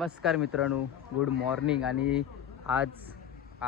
नमस्कार मित्रांनो, good morning. आणि आज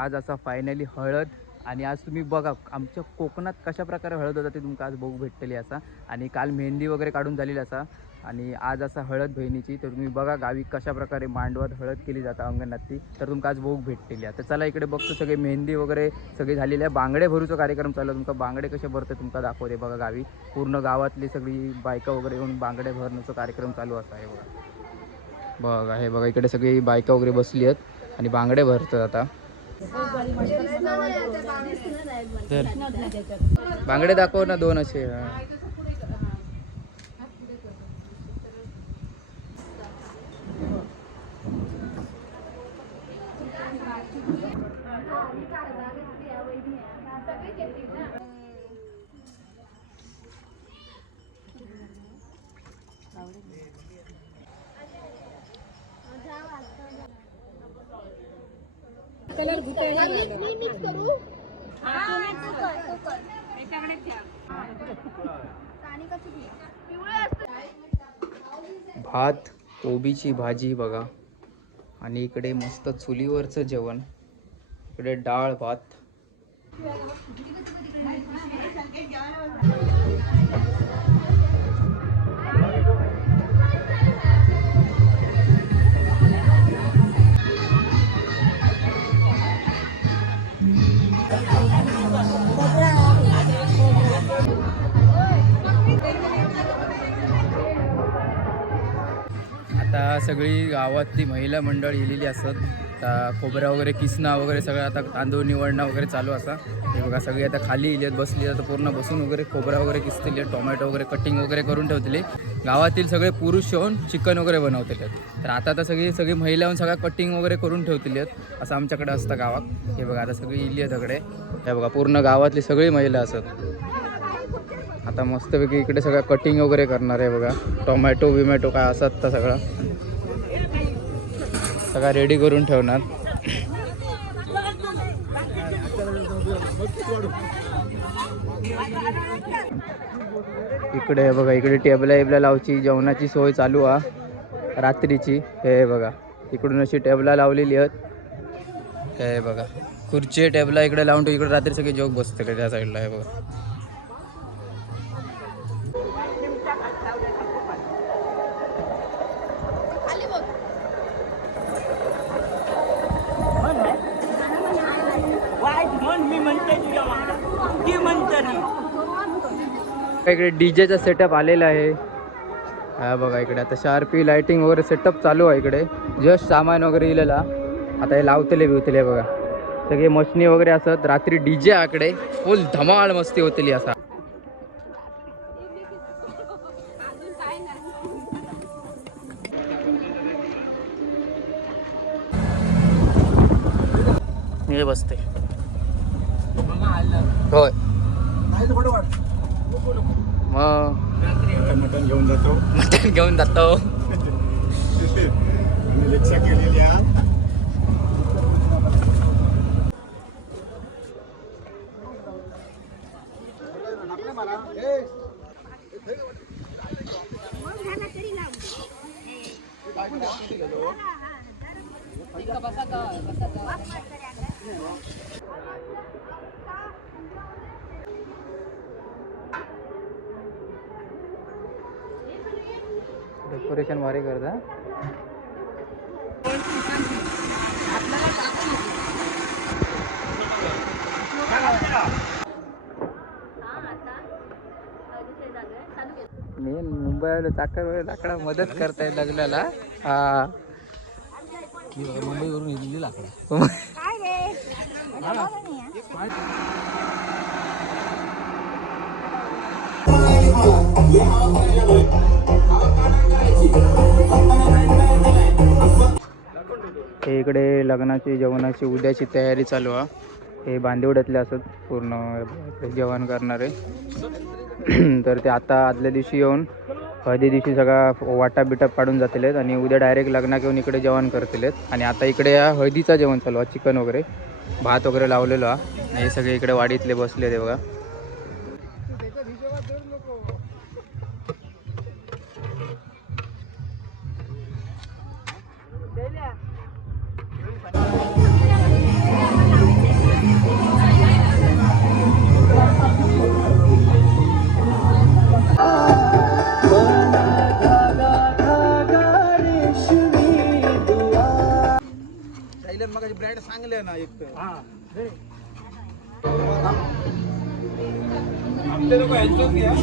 आज असा फायनली हळद. आणि आज तुम्ही बघा आमच्या कोकणात कशा प्रकारे हळद होता ते तुमका आज बघू भेटलेली असा. आणि काल मेहंदी वगैरे काढून झालेली असा आणि आज असा हळद बहिणीची. तर तुम्ही बघा गावी कशा प्रकारे मांडवात हळद केली जाता अंगणात तर तुमका आज बघू भेटलेली आहे. तर चला इकडे बघतो सगळे मेहंदी वगैरे सगळी झालेली आहे. बांगडे भरूचा कार्यक्रम चालू आहे. तुमका बांगडे कसे भरते तुमका दाखवते बघा. गावी पूर्ण गावातली सगळी बायका वगैरे येऊन बांगडे भरण्याचा कार्यक्रम चालू असा आहे बघा. बघा हे बघा इकडे सगळी बायका वगैरे बसली आहेत आणि बांगडे भरतात आता. तर बांगडे दाखव ना दोन असे. भात कोबीची भाजी बघा. आणि इकडे मस्त चुलीवरचं जेवण. इकडे डाळ भात. आता सगळी गावातली महिला मंडळ येलेली असतात. आता खोबरा वगैरे किसणं वगैरे सगळं आता तांदूळ निवडणं वगैरे चालू असा. हे बघा सगळी आता खाली इलेत बसली. आता पूर्ण बसून वगैरे खोबरा वगैरे किसतील. टोमॅटो वगैरे कटिंग वगैरे करून ठेवतील. गावातील सगळे पुरुष येऊन चिकन वगैरे बनवतील. तर आता सगळी महिला येऊन सगळ्या कटिंग वगैरे करून ठेवतील असं आमच्याकडे असतं गावात. हे बघा आता सगळी इली आहे सगळे. हे बघा पूर्ण गावातली सगळी महिला असत. आता मस्तपैकी इकडे सगळं कटिंग वगैरे करणार आहे बघा. टोमॅटो बिमॅटो काय असतात तर सगळं रेडी करून ठेवणार. इकडे बघा इकडे टेबला लावची जेवणाची सोय चालू आहे रात्रीची. हे बघा इकडून अशी टेबला लावलेली आहेत. हे बघा खुर्ची टेबला इकडे लावून इकडे रात्री सगळे जेवण बसते त्या साईडला. हे बघा इकडे डीजेचा सेटअप आलेला आहे. हा बघा इकडे आता शार्पी लाइटिंग वगैरे सेटअप चालू आहे. इकडे जस्ट सामान वगैरे इलेला आता हे लावतले बिवतले बघा. सगळे मशनी वगैरे असत. रात्री डीजे आकडे फुल धमाल मस्ती होतली असा. हे बसते होय मग मटण घेऊन जातो. डेकोरेशन भारी करता. मी मुंबईला चाकर लाकडा मदत करताय लग्नाला. हा मुंबईवरून येलेली लाकडा. हे इकडे लग्नाची जेवणाची उद्याची तयारी चालू आहे. हे बांदिवड्यातले असत पूर्ण जेवण करणारे. तर ते आता आदल्या दिवशी येऊन हळदी दिवशी सगळा वाटा बिटा पाडून जातील आणि उद्या डायरेक्ट लग्नात येऊन इकडे जेवण करतील. आणि आता इकडे या हळदीचा जेवण चालू आहे. चिकन वगैरे भात वगैरे लावलेलो आहे. हे सगळे इकडे वाडीतले बसले ते बघा. चांगले ना एक तर आपले लोक यांच्यात घ्या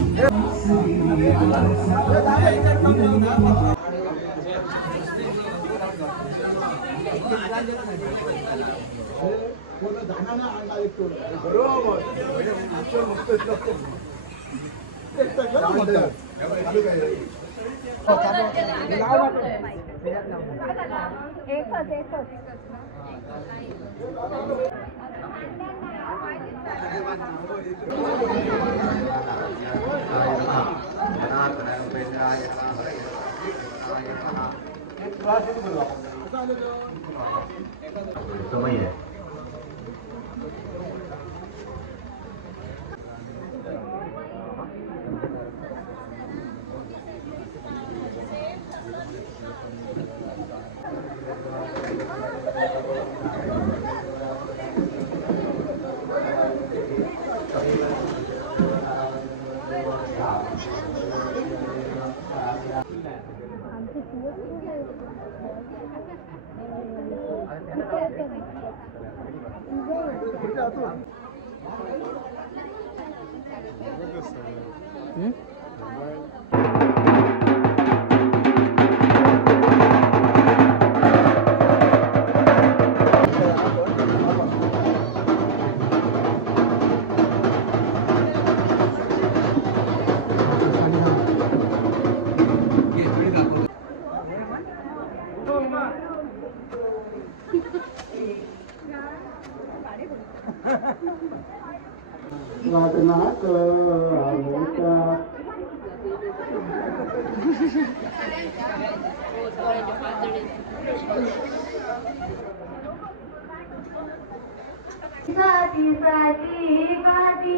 समय है साथी साथी गादी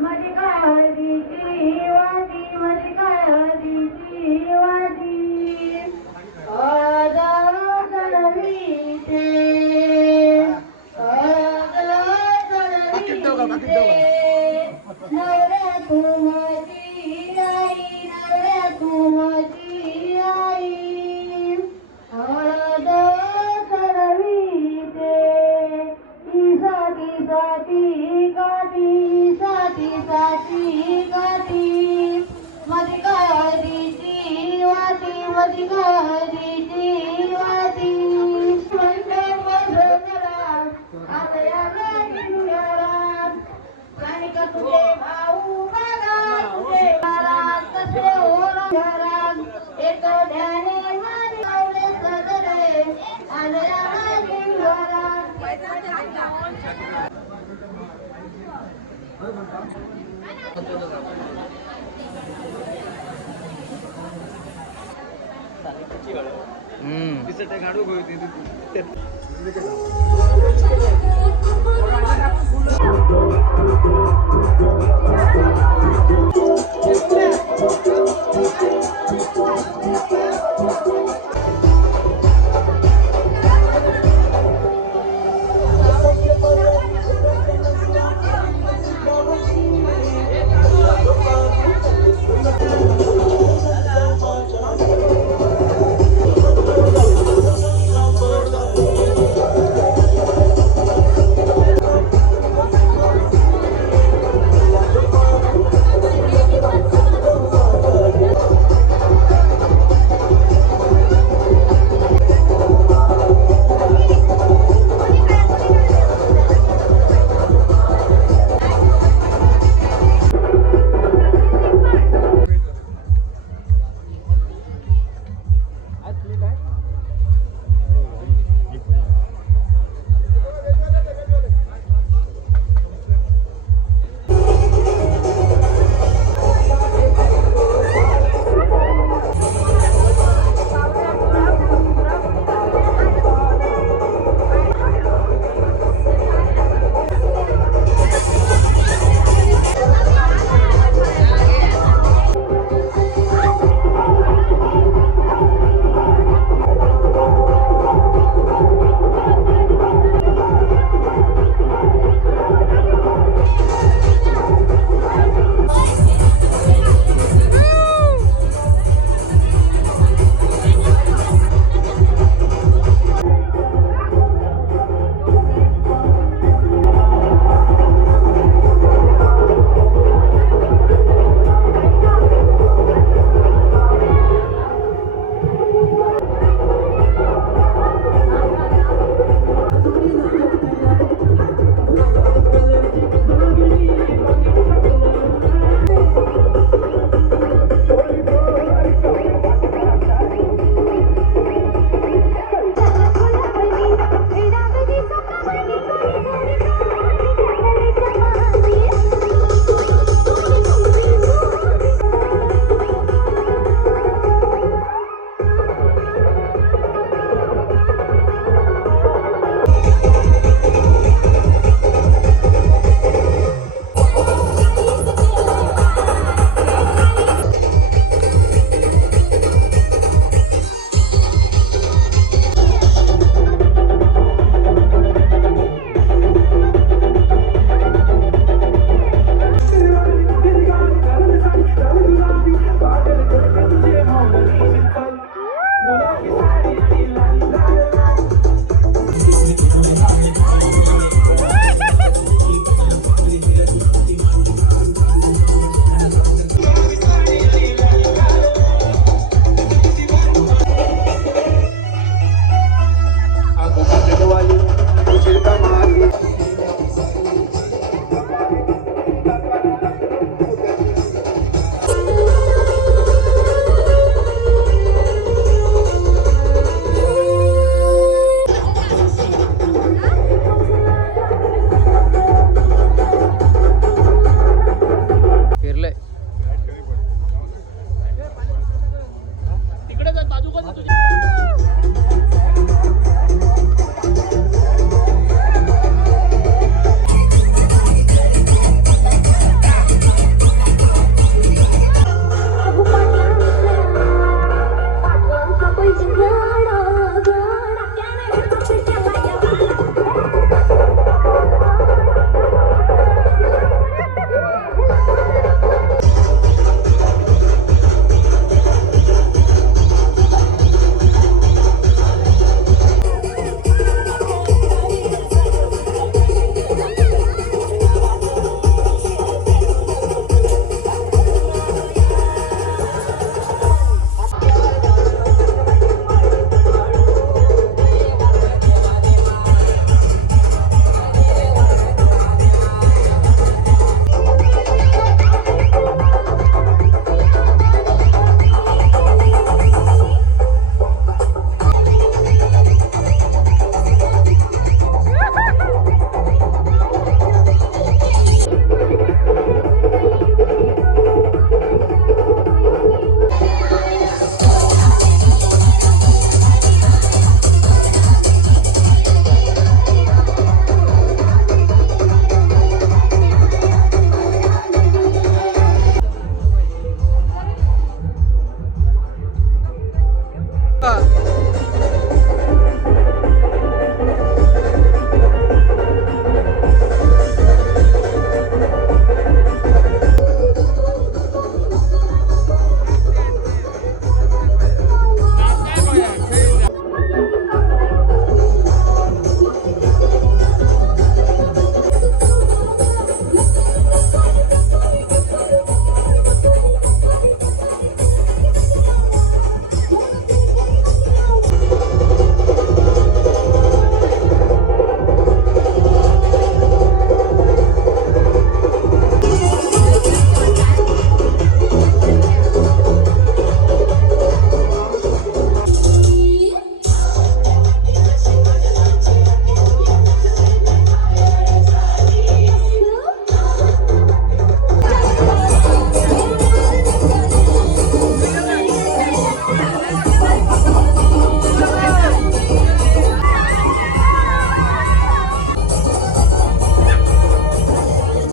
माझी काळजीची वादी माझी काळजीची वादी चढवीते नवऱ्या तू माझी आई नवऱ्या तू माझी आई चढवीते साथी साथी गादी साथी साथी गादी माझी काळजीची वादी माझी काळजीची वादी का तुझे भाऊ बघा तुझे महाराज कसे ओळख घरात एक ध्याने मारी आवडे सदरे आलया माझी घरात गाडू घेऊ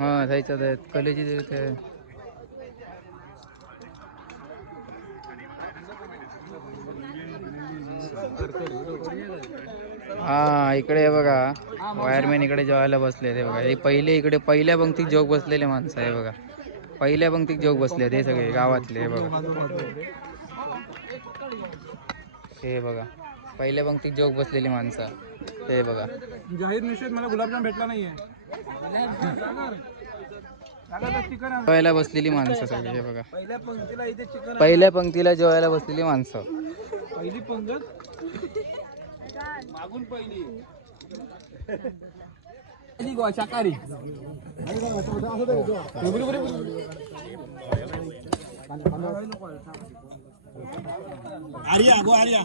हा जायचं कलेजी तिथे. हा इकडे हे बघा वायरमॅन इकडे जेवायला बसले ते बघा. हे पहिले इकडे पहिल्या पंक्तीत जोग बसलेले माणसं आहे बघा. पहिल्या पंक्तीत जोग बसले ते सगळे गावातले हे बघा. हे बघा पहिल्या पंक्तीत जोग बसलेली माणसं हे बघा. जाहीर निषेध, मला गुलाबजाम भेटला नाहीये. जेवायला बसलेली माणसं सगळी हे बघा. पहिल्या पंक्तीला इथे चिकन, पहिल्या पंक्तीला जेवायला बसलेली माणसं. पहिली पंगत मागून पहिली शाकाहारी. आर्या गो आर्या.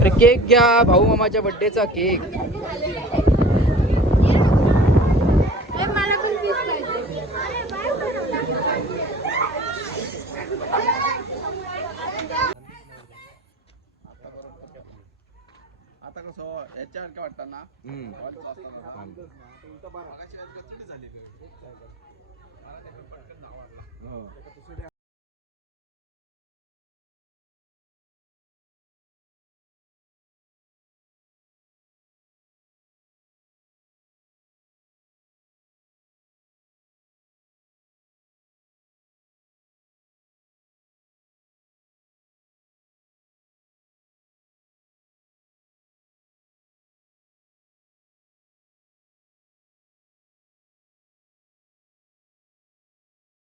अरे केक घ्या, भाऊ मामाच्या बर्थडेचा केक. आता कसं याच्यावर काय वाटतं ना